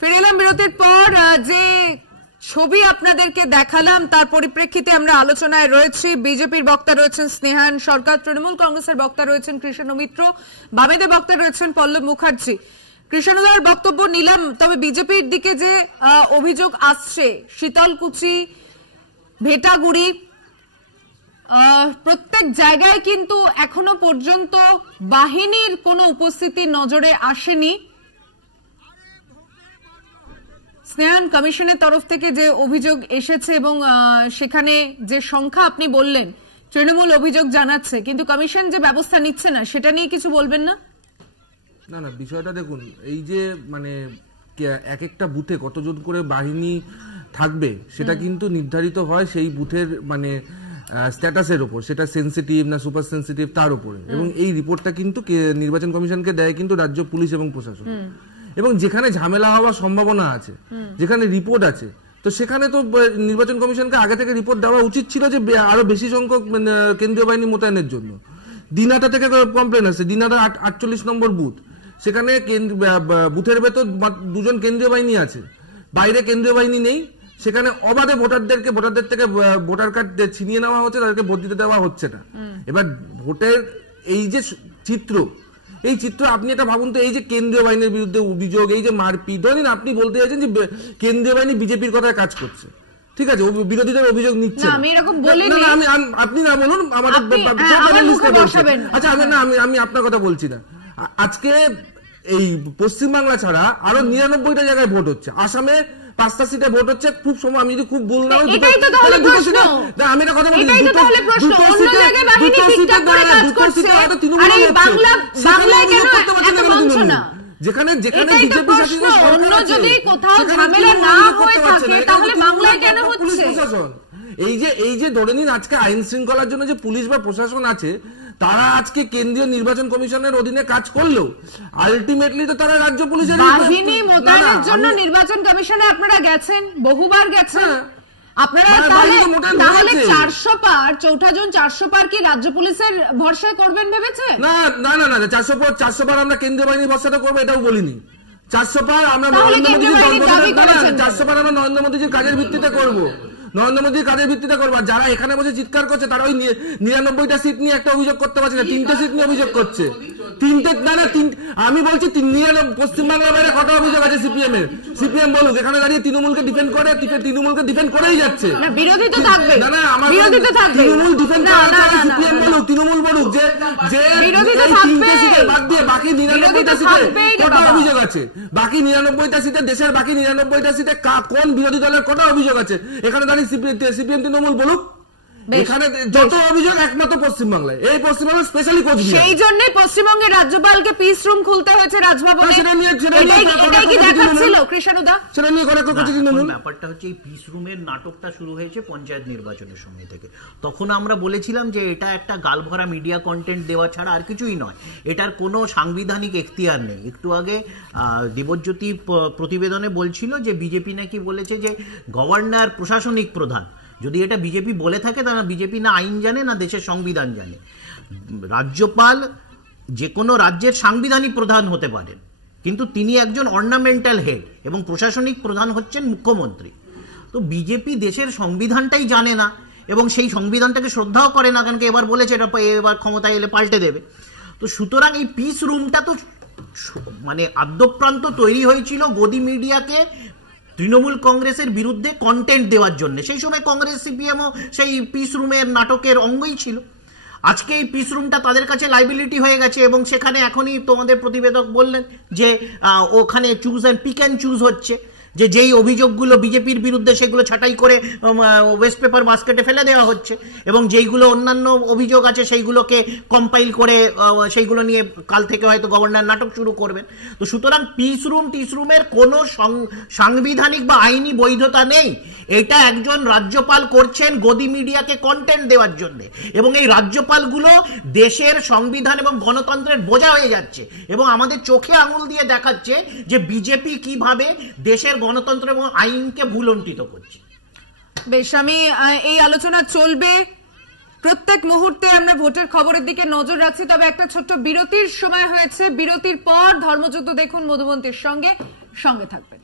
ফিরে এলাম বিরতির পর। যে ছবি আপনাদেরকে দেখালাম তার পরিপ্রেক্ষিতে আমরা আলোচনায় রয়েছি। বিজেপির বক্তা রয়েছেন স্নেহান সরকার, তৃণমূল কংগ্রেসের বক্তা রয়েছেন কৃষ্ণ মিত্র, বামেদের বক্তা রয়েছেন পল্লব মুখার্জি। কৃষ্ণদার বক্তব্য নিলাম, তবে বিজেপির দিকে যে অভিযোগ আসছে শীতলকুচি, ভেটাগুড়ি, প্রত্যেক জায়গায় কিন্তু এখনো পর্যন্ত বাহিনীর কোনো উপস্থিতি নজরে আসেনি। স্নেহান, কমিশনের তরফ থেকে যে অভিযোগ এসেছে এবং সেখানে যে সংখ্যা আপনি বললেন তৃণমূল অভিযোগ জানাচ্ছে, কিন্তু কমিশন যে ব্যবস্থা নিচ্ছে না সেটা নিয়ে কিছু বলবেন না? না না, বিষয়টা দেখুন, এই যে মানে এক একটা বুথে কতজন করে বাহিনী থাকবে সেটা কিন্তু নির্ধারিত হয় সেই বুথের মানে স্ট্যাটাসের উপর, সেটা সেন্সিটিভ না সুপার সেন্সিটিভ তার উপরে, এবং এই রিপোর্টটা কিন্তু নির্বাচন কমিশনকে দেয় কিন্তু রাজ্য পুলিশ এবং প্রশাসন। এবং যেখানে ঝামেলা হওয়ার সম্ভাবনা আছে, যেখানে রিপোর্ট আছে, তো সেখানে তো নির্বাচন কমিশনকে আগে থেকে রিপোর্ট দেওয়া উচিত ছিল যে আরো বেশি সংখ্যক কেন্দ্রীয় বাহিনী মোতায়েনের জন্য। দিনহাটা থেকে কমপ্লেন আছে, দিনহাটা 48 নম্বর বুথ, সেখানে বুথের ভেতর 2জন কেন্দ্রীয় বাহিনী আছে, বাইরে কেন্দ্রীয় বাহিনী নেই। সেখানে অবাধে ভোটারদের থেকে ভোটার কার্ড ছিনিয়ে নেওয়া হচ্ছে, তাদেরকে ভোট দিতে দেওয়া হচ্ছে না। এবার ভোটের এই যে চিত্র, এই চিত্র আপনি এটা ভাবুন তো, এই যে কেন্দ্রীয় বাহিনীর বিরুদ্ধে অভিযোগ, এই যে মারপিট, ধরেন আপনি বলতে চাইছেন যে কেন্দ্রীয় বাহিনী বিজেপির কথায় কাজ করছে, ঠিক আছে, বিরোধীদের অভিযোগ নিচ্ছে, আমি এরকম বলিনি। না আমি আপনি না বলুন, আমাদের আচ্ছা আমি আপনার কথা বলছি না। আজকে এই পশ্চিমবাংলা ছাড়া আরো 99টা জায়গায় ভোট হচ্ছে, আসামে 5টা সিটে ভোট হচ্ছে, খুব সময় আমি যদি খুব ভুল না হয় আমি একটা কথা বলি, যেখানে যেখানে বিজেপি শাসিত সরকার আছে, কোথাও ঝামেলা না হয়ে থাকে তাহলে বাংলায় কেন হচ্ছে? এই যে ধরে নিন আজকে আইন শৃঙ্খলার জন্য যে পুলিশ বা প্রশাসন আছে, তারা আজকে কেন্দ্রীয় নির্বাচন কমিশনের অধীনে কাজ করলেও আলটিমেটলি তো তারা রাজ্য পুলিশের বাহিনী মোতায়েনের জন্য নির্বাচন কমিশনে আপনারা গেছেন, বহুবার গেছেন আপনারা, তাহলে 400 পার, চৌঠা জন 400 পার কি রাজ্য পুলিশের ভরসা করবেন ভেবেছে? না না না না, 400 পার আমরা কেন্দ্রীয় বাহিনীর ভরসাটা করবো এটাও বলিনি। 400 পার আমরা নরেন্দ্র মোদীজির কাজের ভিত্তিতে করবো, নরেন্দ্র মোদীর কাজের ভিত্তিতে করবো। যারা এখানে বসে চিৎকার করছে তারা ওই 99টা সিট নিয়ে একটা অভিযোগ করতে পারছে না, 3টে সিট নিয়ে অভিযোগ করছে। আমি বলছি পশ্চিমবাংলার বাইরে কত অভিযোগ আছে সিপিএম এর, সিপিএম বলুক, এখানে দাঁড়িয়ে তৃণমূলকে ডিফেন্ড করে, তৃণমূলকে ডিফেন্ড করেই যাচ্ছে। বিরোধী তো থাকবে, না না, আমার তৃণমূল ডিফেন্ড করে, সিপিএম বলুক, তৃণমূল বলুক যে এই 3টে সিটে বাদ দিয়ে বাকি 99টা সিটে কত অভিযোগ আছে, বাকি 99টা সিটে, দেশের বাকি 99টা সিটে কোন বিরোধী দলের কত অভিযোগ আছে, এখানে দাঁড়িয়ে সিপিএম তৃণমূল বলুক। এখানে যত অভিযোগ একমাত্র পশ্চিমবাংলায়, এই পশ্চিমবঙ্গ স্পেশালি কোচবিহার, সেই জন্য পশ্চিমবঙ্গের রাজ্যপালকে পিস রুম খুলতে হয়েছে রাজভবনে। সেটা নিয়ে কৃষ্ণদা, সেটা নিয়ে ব্যাপারটা হচ্ছে এই পিস রুমের নাটকটা শুরু হয়েছে পঞ্চায়েত নির্বাচনের সময় থেকে। তখন আমরা বলেছিলাম যে এটা একটা গালভরা মিডিয়া কন্টেন্ট দেওয়া ছাড়া আর কিছুই নয়, এটার কোনো সাংবিধানিক এখতিয়ার নেই। একটু আগে দেবজ্যোতি প্রতিবেদনে বলছিল যে বিজেপি নাকি বলেছে যে গভর্নর প্রশাসনিক প্রধান, যদি এটা বিজেপি বলে থাকে তাহলে বিজেপি না আইন জানে না দেশের সংবিধান জানে। রাজ্যপাল যে কোনো রাজ্যের সাংবিধানিক প্রধান হতে পারেন, কিন্তু তিনি একজন অর্নামেন্টাল হেড এবং প্রশাসনিক প্রধান হচ্ছেন মুখ্যমন্ত্রী। তো বিজেপি দেশের সংবিধানটাই জানে না এবং সেই সংবিধানটাকে শ্রদ্ধাও করে না, কারণ এবার বলেছে এটা এবার ক্ষমতায় এলে পাল্টে দেবে। তো সুতরাং এই পিস রুমটা তো মানে আদ্যপ্রান্ত তৈরি হয়েছিল গদি মিডিয়াকে তৃণমূল কংগ্রেসের বিরুদ্ধে কন্টেন্ট দেওয়ার জন্য। সেই সময় কংগ্রেস সিপিএমও সেই পিস রুমের নাটকের অঙ্গই ছিল। আজকে এই পিস রুমটা তাদের কাছে লাইবিলিটি হয়ে গেছে এবং সেখানে এখনই তোমাদের প্রতিবেদক বললেন যে ওখানে choose and pick and choose হচ্ছে, যে যেই অভিযোগগুলো বিজেপির বিরুদ্ধে সেগুলো ছাঁটাই করে ওয়েস্ট পেপার বাস্কেটে ফেলে দেওয়া হচ্ছে এবং যেইগুলো অন্যান্য অভিযোগ আছে সেইগুলোকে কম্পাইল করে সেইগুলো নিয়ে কাল থেকে হয়তো গভর্নর নাটক শুরু করবেন। তো সুতরাং পিস রুমের কোনো সাংবিধানিক বা আইনি বৈধতা নেই। এটা একজন রাজ্যপাল করছেন গদি মিডিয়াকে কন্টেন্ট দেওয়ার জন্য, এবং এই রাজ্যপালগুলো দেশের সংবিধান এবং গণতন্ত্রের বোঝা হয়ে যাচ্ছে এবং আমাদের চোখে আঙুল দিয়ে দেখাচ্ছে যে বিজেপি কিভাবে দেশের গণতন্ত্র এবং আইনকে ভুলন্টিত করছে। বেশ, আমি এই আলোচনা চলবে, প্রত্যেক মুহূর্তে আমরা ভোটের খবরের দিকে নজর রাখছি। তবে একটা ছোট্ট বিরতির সময় হয়েছে, বিরতির পর ধর্মযুদ্ধ দেখুন মধুবন্তীর সঙ্গে থাকবে।